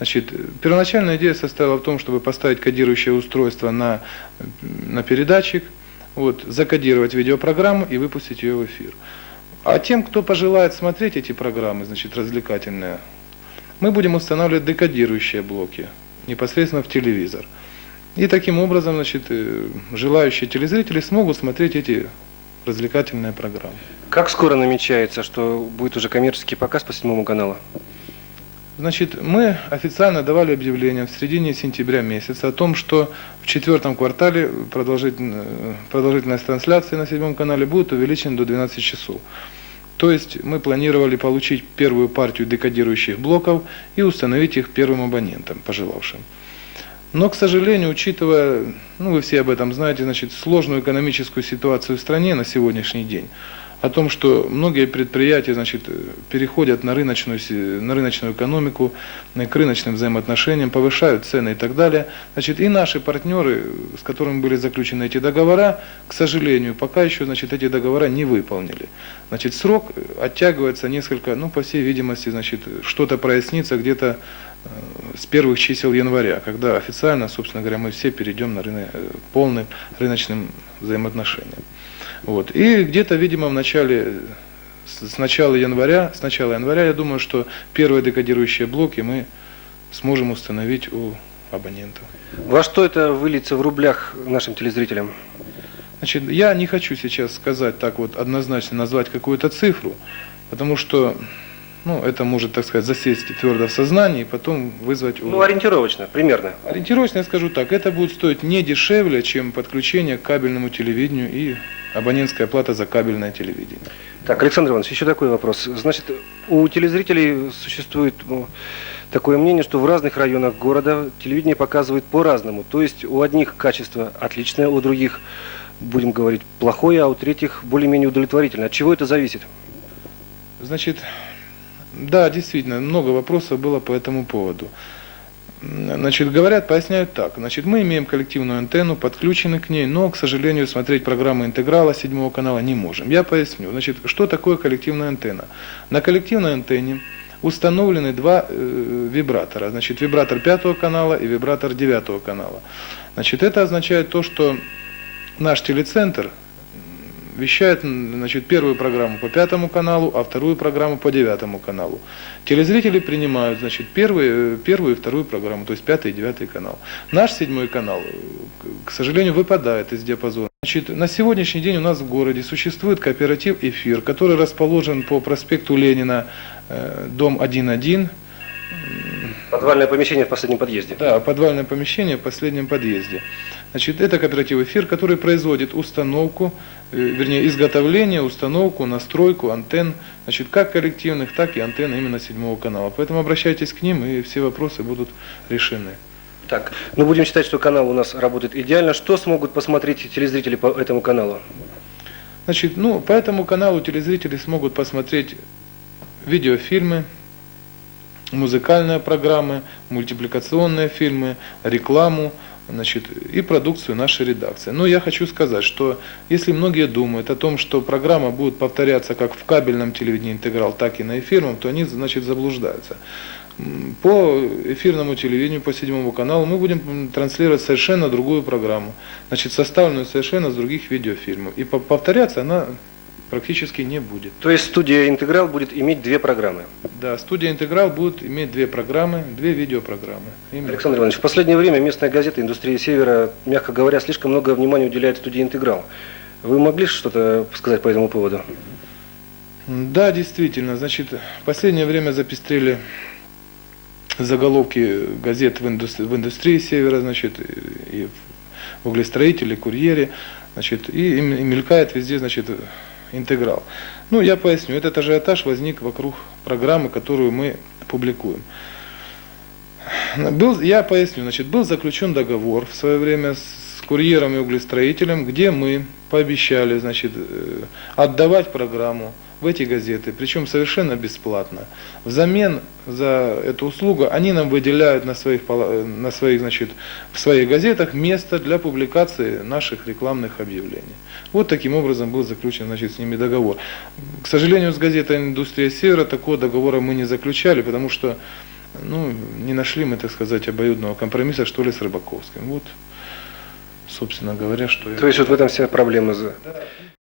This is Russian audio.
Значит, первоначальная идея состояла в том, чтобы поставить кодирующее устройство на передатчик, вот, закодировать видеопрограмму и выпустить ее в эфир. А тем, кто пожелает смотреть эти программы, значит, развлекательные, мы будем устанавливать декодирующие блоки непосредственно в телевизор. И таким образом, значит, желающие телезрители смогут смотреть эти развлекательные программы. Как скоро намечается, что будет уже коммерческий показ по 7 каналу? Значит, мы официально давали объявление в середине сентября месяца о том, что в 4-м квартале продолжительность трансляции на 7-м канале будет увеличена до 12 часов. То есть мы планировали получить первую партию декодирующих блоков и установить их первым абонентам, пожелавшим. Но, к сожалению, учитывая, вы все об этом знаете, значит, сложную экономическую ситуацию в стране на сегодняшний день, о том, что многие предприятия, значит, переходят на рыночную экономику, к рыночным взаимоотношениям, повышают цены и так далее. Значит, и наши партнеры, с которыми были заключены эти договора, к сожалению, пока еще, значит, эти договора не выполнили. Значит, срок оттягивается несколько, по всей видимости, значит, что-то прояснится где-то с первых чисел января, когда официально, собственно говоря, мы все перейдем на полным рыночным взаимоотношениям. Вот. И где-то, видимо, с начала января, я думаю, что первые декодирующие блоки мы сможем установить у абонентов. Во что это выльется в рублях нашим телезрителям? Значит, я не хочу сейчас сказать так вот однозначно, назвать какую-то цифру, потому что это может, так сказать, засесть твердо в сознании и потом вызвать... Ориентировочно, примерно. Ориентировочно я скажу так, это будет стоить не дешевле, чем подключение к кабельному телевидению и абонентская плата за кабельное телевидение. Так, Александр Иванович, еще такой вопрос. Значит, у телезрителей существует такое мнение, что в разных районах города телевидение показывает по-разному. То есть у одних качество отличное, у других, будем говорить, плохое, а у третьих более-менее удовлетворительное. От чего это зависит? Значит, да, действительно, много вопросов было по этому поводу. Значит, поясняют так. Значит, мы имеем коллективную антенну, подключены к ней, но, к сожалению, смотреть программы интеграла 7 канала не можем. Я поясню. Значит, что такое коллективная антенна? На коллективной антенне установлены два вибратора. Значит, вибратор 5 канала и вибратор 9 канала. Значит, это означает то, что наш телецентр вещает, значит, первую программу по 5 каналу, а вторую программу по 9 каналу. Телезрители принимают, значит, первую и вторую программу, то есть 5 и 9 канал. Наш 7 канал, к сожалению, выпадает из диапазона. Значит, на сегодняшний день у нас в городе существует кооператив «Эфир», который расположен по проспекту Ленина, дом 1-1. Подвальное помещение в последнем подъезде. Да, подвальное помещение в последнем подъезде. Значит, это кооператив «Эфир», который производит установку, изготовление, установку, настройку антенн, значит, как коллективных, так и антенн именно 7 канала. Поэтому обращайтесь к ним, и все вопросы будут решены. Так, будем считать, что канал у нас работает идеально. Что смогут посмотреть телезрители по этому каналу? Значит, по этому каналу телезрители смогут посмотреть видеофильмы, музыкальные программы, мультипликационные фильмы, рекламу, значит, и продукцию нашей редакции. Но я хочу сказать, что если многие думают о том, что программа будет повторяться как в кабельном телевидении интеграл, так и на эфирном, то они, значит, заблуждаются. По эфирному телевидению, по 7 каналу мы будем транслировать совершенно другую программу, значит, составленную совершенно с других видеофильмов. И повторяться она практически не будет. То есть студия «Интеграл» будет иметь 2 программы? Да, студия «Интеграл» будет иметь 2 программы, 2 видеопрограммы. Именно. Александр Иванович, в последнее время местная газета «Индустрия Севера», мягко говоря, слишком много внимания уделяет студии «Интеграл». Вы могли что-то сказать по этому поводу? Да, действительно. Значит, в последнее время запестрели заголовки газет в «Индустрии Севера», значит, и в «Углестроителе», «Курьере», значит, и мелькает везде, значит, «Интеграл». Я поясню, этот ажиотаж возник вокруг программы, которую мы публикуем. Я поясню, значит, был заключен договор в свое время с «Курьером» и «Углестроителем», где мы пообещали, значит, отдавать программу в эти газеты, причем совершенно бесплатно. Взамен за эту услугу они нам выделяют на своих, значит, в своих газетах место для публикации наших рекламных объявлений. Вот таким образом был заключен, значит, с ними договор. К сожалению, с газетой «Индустрия Севера» такого договора мы не заключали, потому что ну, не нашли мы, так сказать, обоюдного компромисса, что ли, с Рыбаковским. Вот, собственно говоря, что я... То есть вот в этом вся проблема.